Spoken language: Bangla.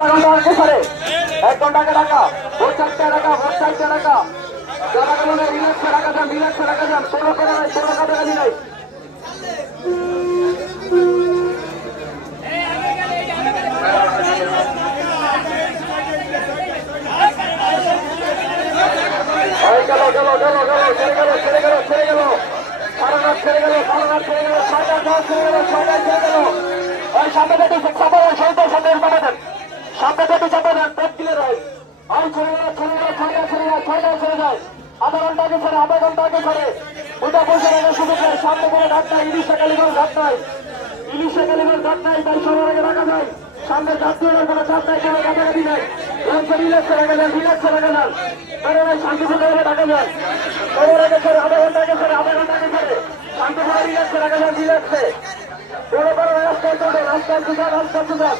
করে এক ঘন্টাকে টাকা ভোট চারটে টাকা ভোট চারটে যারা কারণে রিল্যাক্সে রাখা যান রিল্যাক্সে রাখা যান কোনো করে নাই কোনো কাজে কাজে নাই সামনে থেকে চাপা দেন সৈন্যের সামনে চাপা দেন সামনে থেকে চাপা দেন, পেট রয় ওই ছেড়ে গেল ছেড়ে গেল ছেড়ে যায় ছেড়ে যায় আধা ঘণ্টা আগে আধা ঘণ্টা আগে ছেড়ে। দুটা পয়সা সুযোগ নেই সামনে কোনো ঘাট নাই, ইলিশে কালীগঞ্জ ঘাট নাই। ইলিশে ঘাট নাই, তাই যায় সামনে যাত্রীর কোনো চাপ নাই, কোনো কাছাকাছি নাই। রিল্যাক্সে রিল্যাক্সে রাখা যান রিল্যাক্সে রাখা যান ছেড়ে, আধা ঘণ্টা আগে ছেড়ে, আধা ঘণ্টা আগে ছেড়ে। শান্তিপূর্ণ রিল্যাক্সে রাখা যান রিল্যাক্সে বড় বড় রাস্তায় চলবে রাস্তায় সুযোগ রাস্তায় সুযোগ